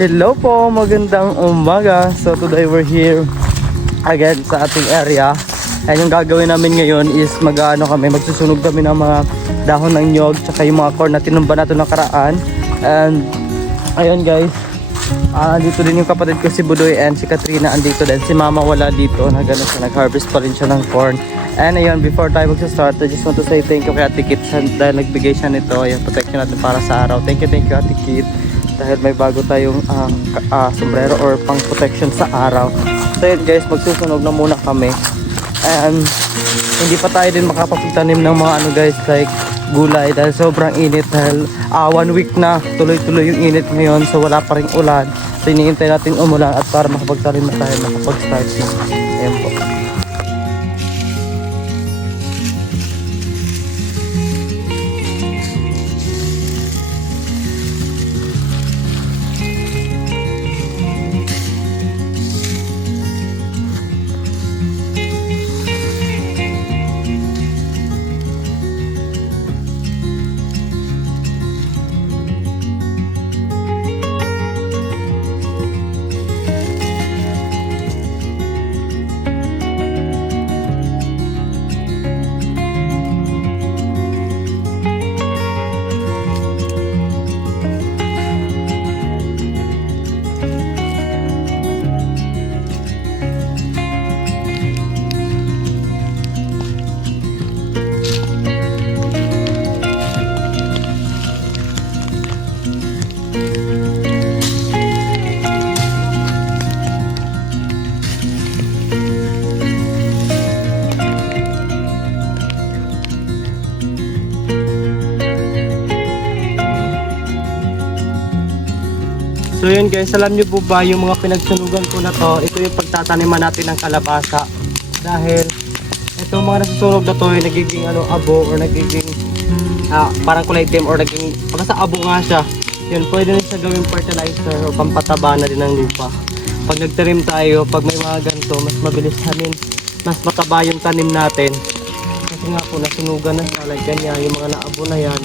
Hello po, magandang umaga. So today we're here again sa ating area. And yung gagawin namin ngayon is magsusunog kami ng mga dahon ng nyog tsaka yung mga corn na tinumba natin nakaraan. And ayun guys, andito din yung kapatid ko si Budoy and si Katrina andito din. Si Mama wala dito, nag-harvest pa rin siya ng corn. And ayun, before tayo mag-start, I just want to say thank you kay Ate Kit dahil nagbigay siya nito, yung protection natin para sa araw. Thank you Ate Kit dahil may bago tayong sombrero or pang protection sa araw. So yun guys, magsusunog na muna kami. And hindi pa tayo din makapagtanim ng mga guys, like gulay dahil sobrang init dahil 1 week na tuloy-tuloy yung init ngayon, so wala pa ring ulan. So iniintay natin umulan at para makapagtanim na tayo, makapag-start. Ayan po. So yun guys, alam nyo po ba yung mga pinagsunugan ko na to, ito yung pagtataniman natin ng kalabasa. Dahil ito mga nasusunog na to yung nagiging abo or nagiging parang kulay itim or naging pagkasa abo nga siya. Yun, pwede rin siya gawing fertilizer o pampataba na din ng lupa. Pag nagtanim tayo, pag may mga ganito, mas mabilis mas mataba yung tanim natin. Kasi nga po nasunugan na siya, like ganyan, yung mga naabo na yan,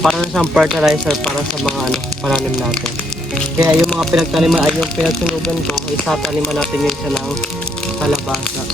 para na siyang fertilizer para sa mga pananim natin. Kaya yung mga pinagtaniman ay yung pinagsunugan ko, isataniman natin yun siya ng kalabasa.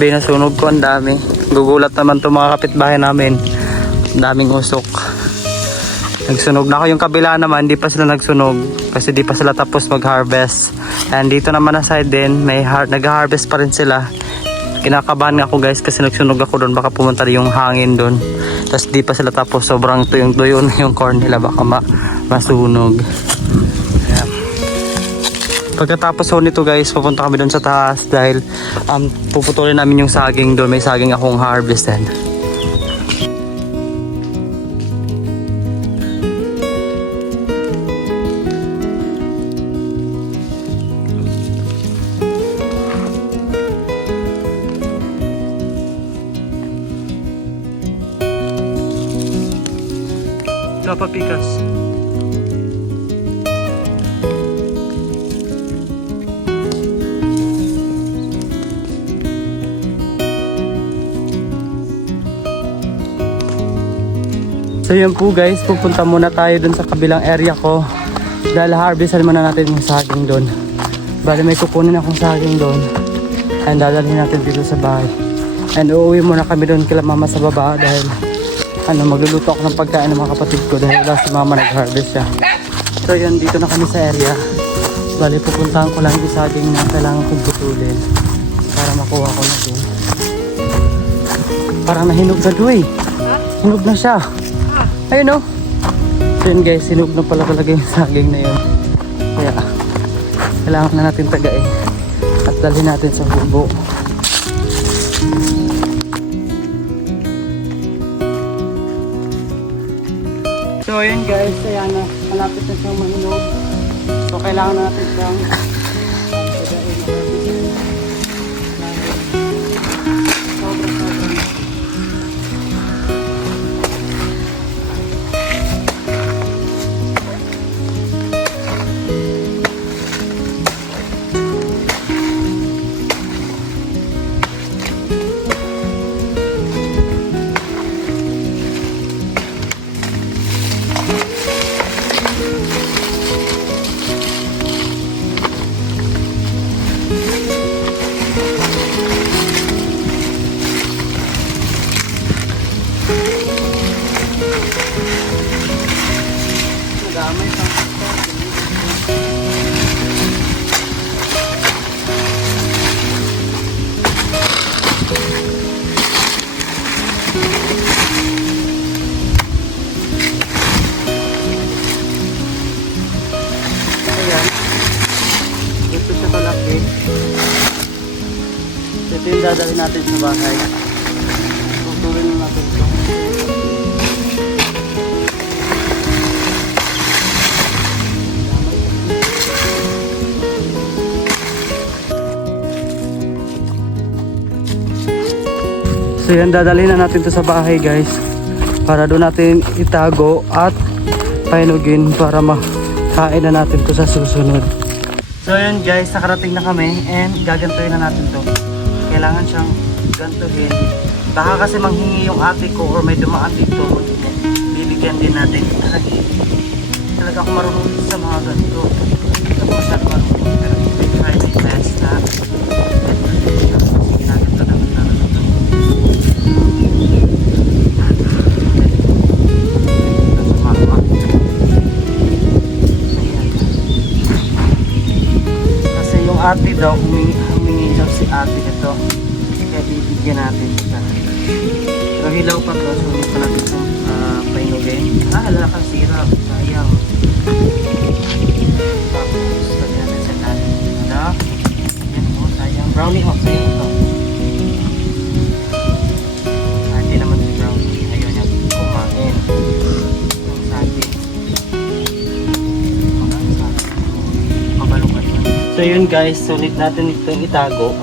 Nasunog ko, ang dami. Gugulat naman itong mga kapitbahay namin. Ang daming usok. Nagsunog na ako. Yung kabila naman, di pa sila nagsunog kasi di pa sila tapos mag-harvest. And dito naman na side din, nag-harvest pa rin sila. Kinakabahan ako guys kasi nagsunog ako doon, baka pumunta yung hangin doon. Tapos di pa sila tapos, sobrang tuyong-tuyo na yung corn nila, baka masunog. Pagkatapos nito guys, pupunta kami doon sa taas dahil puputulin namin yung saging doon. May saging akong harvested. Ito papikas. So yun po guys, pupunta muna tayo dun sa kabilang area ko dahil harvestan muna natin yung saging dun. Bali may kukunin akong saging dun and dadalhin natin dito sa bahay. And uuwi muna kami dun kila mama sa baba dahil magluluto ako ng pagkain ng mga kapatid ko dahil wala si mama, nag-harvest siya. So yun, dito na kami sa area. Bali pupuntahan ko lang yung saging na kailangan kong putulin. para makuha ko na din. Parang nahinog na doy. Hinog na siya. Ayun o. So yun guys, hinog na pala talaga yung saging na yun. Kaya kailangan na natin tagain at dalhin natin sa bubo. So ayun guys, ayan na, malapit na siyang mahinog. So kailangan natin siyang ito yung dadalhin natin sa bahay. Tuturin na natin ito. So yan, dadalhin na natin ito sa bahay guys. Para doon natin itago at painugin para makain na natin ito sa susunod. So yun guys, nakarating na kami and gagantuhin na natin to. Kailangan siyang gantuhin. Baka kasi manghingi yung ate ko or may dumaan dito. Bibigyan din natin. Talaga ako marunong sa mga ganito. Ako masyado marunong. Pero may try my best na ginagawa namin na ito. Kasi yung ate daw, humingi daw si ate ito. Kaya bibigyan natin siya. Pero hilaw pa to, so hindi pa natin itong painugin. Hala ka, sirap. Sayang. Tapos, lagyan natin natin. Hala. Yan o, sayang. Brownie o, sayang ito. Hindi naman si brownie. Ayaw niya kumain. Yung saging. Mabalukan yan. So yun guys, sulit natin itong itago.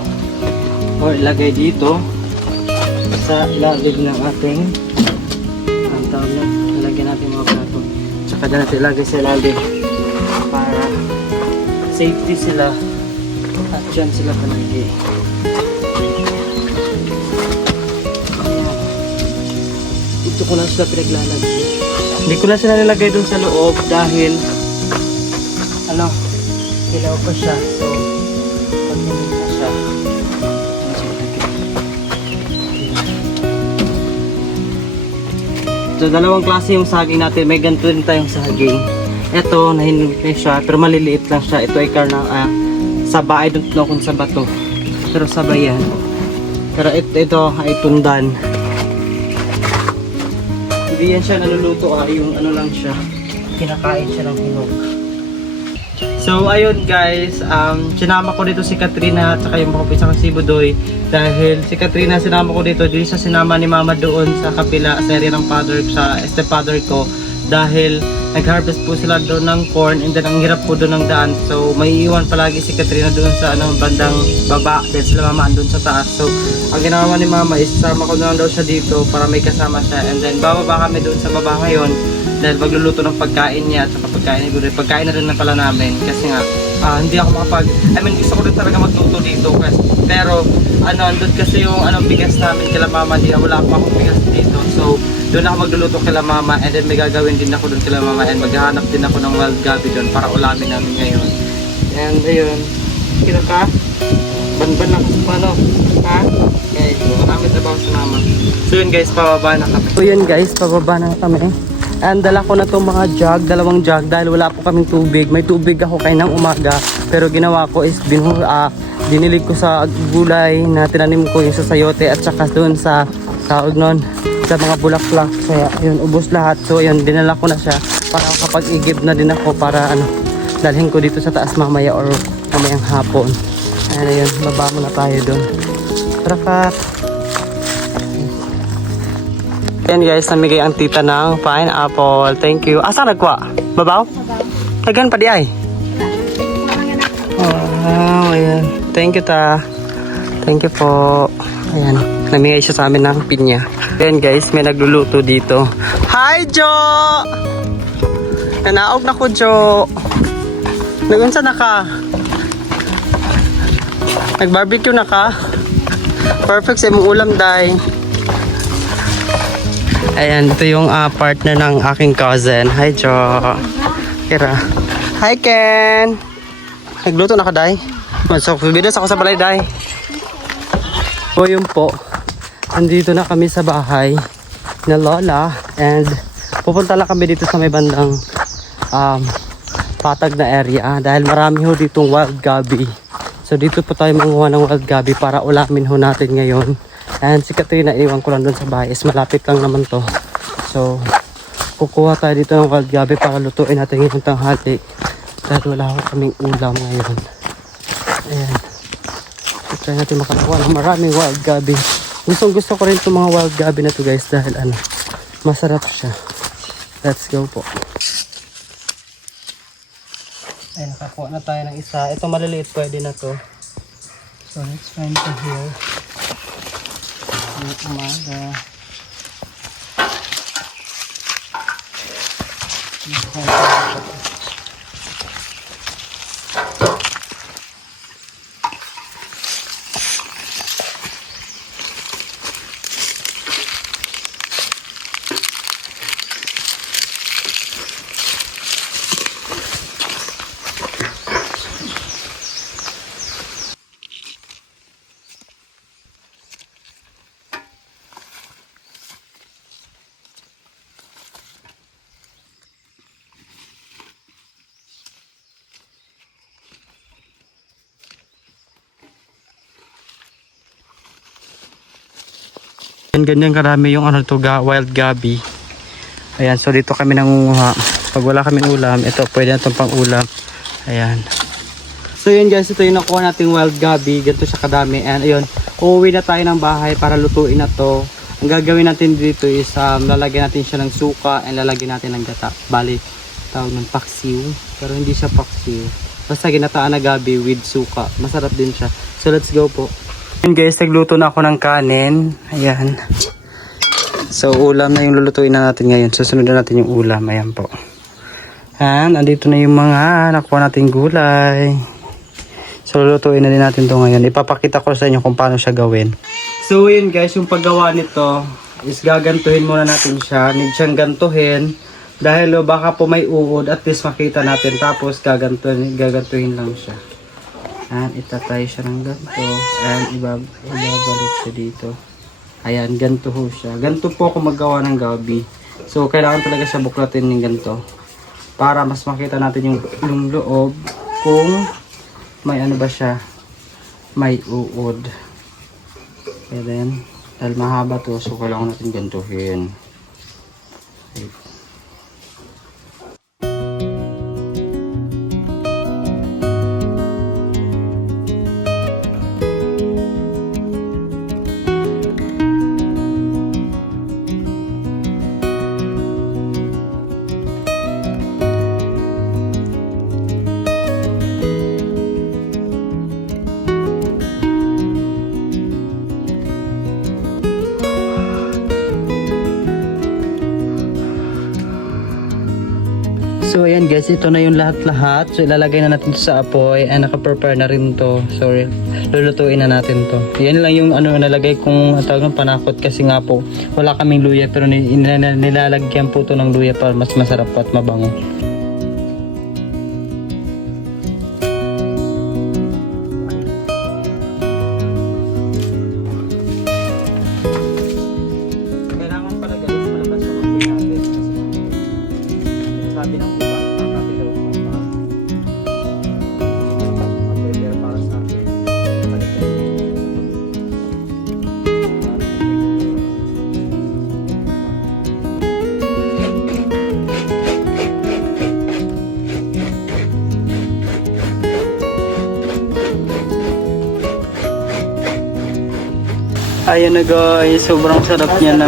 O ilagay dito sa ilalim ng ating ang tawag na ilagay natin mga plato, tsaka dyan natin ilagay sa ilalim para safety sila at dyan sila palagi. Ayan, dito ko lang sila pinaglalagay, hindi ko lang sila nilagay dun sa loob dahil ano, hilaw pa siya, so pag hindi na siya. So dalawang klase yung saging natin. May ganito din tayong saging. Ito, nahinog na siya. Pero maliliit lang siya. Ito ay karna saba. I don't know kung saba to. Pero saba yan. Pero ito ay tundan. Hindi yan siya naluluto. Yung ano lang siya. Kinakain siya ng hinog. So ayun guys, sinama ko dito si Katrina at saka yung mga pisang si Budoy dahil si Katrina sinama ko dito, di siya sinama ni Mama doon sa kabila sa area ng father, sa stepfather ko dahil nag-harvest po sila doon ng corn and then ang hirap po doon ng daan, so may iwan palagi si Katrina doon sa bandang baba dahil sila Mama andun sa taas. So ang ginawa ni Mama is sama ko na lang daw siya dito para may kasama siya and then bababa kami doon sa baba ngayon dahil magluluto ng pagkain niya at saka pagkain ni Budoy. Pagkain na rin na pala namin kasi nga hindi ako gusto ko rin talaga magluto dito kasi, pero andun kasi yung bigas namin kila Mama, wala pa akong bigas dito, so doon ako magluluto kila Mama and then may gagawin din ako doon kila Mama and maghahanap din ako ng wild gabi doon para ulamin namin ngayon. And ayun, kita ka? Banban lang sa paano, ha? Okay, marami trabaho sa Mama. So yun guys, pababa na kami. So yun guys, pababa na kami. And dala ko na itong mga jug, dalawang jug dahil wala po kaming tubig. May tubig ako kayo ng umaga pero ginawa ko is dinilig ko sa gulay na tinanim ko yung sa sayote at saka doon sa nun, sa mga bulaklak. Kaya yun, ubos lahat. So yun, dinala ko na siya para kapag igib na din ako para dalhin ko dito sa taas mamaya or mamayang hapon. Ayan, ayun, baba muna tayo doon. Tara. Yan guys, namigay ang tita ng pineapple. Thank you. Asa nagkuha? Babaw? Tagan pa di ay? Wow, ayan. Thank you ta. Thank you po. Ayan, namigay siya sa amin ng pinya. Ayan guys, may nagluluto dito. Hi Jo! Nanaog na ko Jo. Nagunsa na ka? Nag-barbecue na ka? Perfect sa imong ulam day. Ayan, ito yung partner ng aking cousin. Hi, Jo. Kira. Hi, Ken. Nagluto na ka, Day? Magsabidos ako sa balay, Day. O, yun po. Andito na kami sa bahay na Lola. And pupunta lang kami dito sa may bandang patag na area. Dahil marami ho ditong wild gabi. So, dito po tayo manguha ng wild gabi para ulamin ho natin ngayon. And si Katrina, iwan ko lang doon sa bahay. Is malapit lang naman to. So, kukuha tayo dito ng wild gabi para lutuin natin ngayong tanghali. Dahil wala ko kaming ulam ngayon. Ayan. So, try natin makakuha ng maraming wild gabi. Gusto ko rin itong mga wild gabi na to guys. Dahil masarap siya. Let's go po. Ayan, nakakuha na tayo ng isa. Ito maliliit, pwede na to. So, let's find it here. Umaga. Ganyan karami yung wild gabi. Ayan, so dito kami nangunguha. Pag wala kaming ulam, ito pwede na itong pang ulam. Ayan. So yun guys, ito yung nakuha nating wild gabi. Ganito siya kadami. And ayun, uuwi na tayo ng bahay para lutuin na to. Ang gagawin natin dito is lalagyan natin siya ng suka and lalagyan natin ng gata. Bali, tawag ng paksiw. Pero hindi siya paksiw. Basta ginataan na gabi with suka. Masarap din siya. So let's go po. Ayan guys, nagluto na ako ng kanin. Ayan. So ulam na yung lulutuin na natin ngayon. Susunod na natin yung ulam. Ayan po. Ayan, andito na yung mga nakuha natin gulay. So lulutuin na din natin to ngayon. Ipapakita ko sa inyo kung paano siya gawin. So yun guys, yung paggawa nito is gagantuhin muna natin siya. Need siyang gantuhin. Dahil baka po may uod, at least makita natin. Tapos gagantuhin lang siya. And itatay siya ng ganito. And ibabalik siya dito. Ayan, ganito ho siya. Ganito po ako maggawa ng gabi. So kailangan talaga siya buklatin ng ganito. Para mas makita natin yung loob. Kung may ano ba siya. May uod. And then, dahil mahaba to. So kailangan natin gantuhin. Okay. So ayan guys, ito na yung lahat-lahat. So ilalagay na natin sa apoy. And naka-prepare na rin to. Sorry, lulutuin na natin to. Yan lang yung nalagay kong tawag ng panakot. Kasi nga po, wala kaming luya. Pero nilalagyan po to ng luya para mas masarap at mabango. Kailangan pala guys, malabas sa apoy natin. Ayun na guys, sobrang sarap niya na.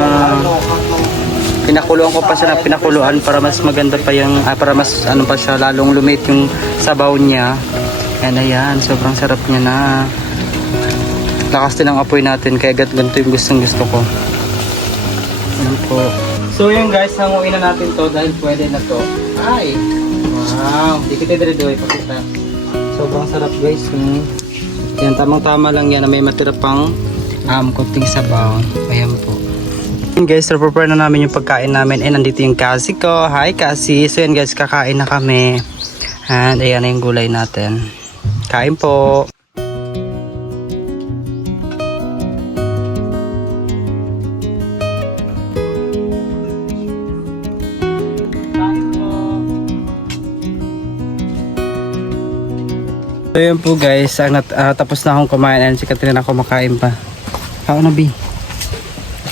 Pinakuluan ko pa siya ng pinakuluan para mas maganda pa yung, para mas ano pa siya, lalong lumit yung sabaw niya. Ayan, sobrang sarap niya na. Lakas din ang apoy natin, kaya ganito yung gustong gusto ko. Ayan po. So yun guys, hanguin na natin to dahil pwede na to. Ay! Wow! Di kita dire-dire pakita. Sobrang sarap guys. Yan, tamang-tama lang yan na may matira pang konting sabaw. Ayan po. Guys, prepare na namin yung pagkain namin. And nandito yung kasi ko. Hi kasi. So yan guys, kakain na kami. And ayan na yung gulay natin. Kain po. So yun po guys, tapos na akong kumain and si Katrina kumakain pa. Kao na bi.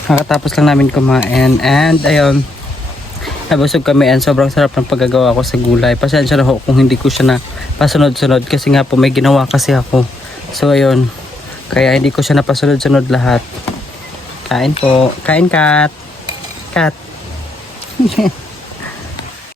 Nakatapos lang namin kumain and ayun, nabusog kami and sobrang sarap ng paggagawa ko sa gulay. Pasensya na ho kung hindi ko siya na pasunod-sunod kasi nga po may ginawa kasi ako. So ayun, kaya hindi ko siya napasunod-sunod lahat. Kain po. Kain kat. Kat.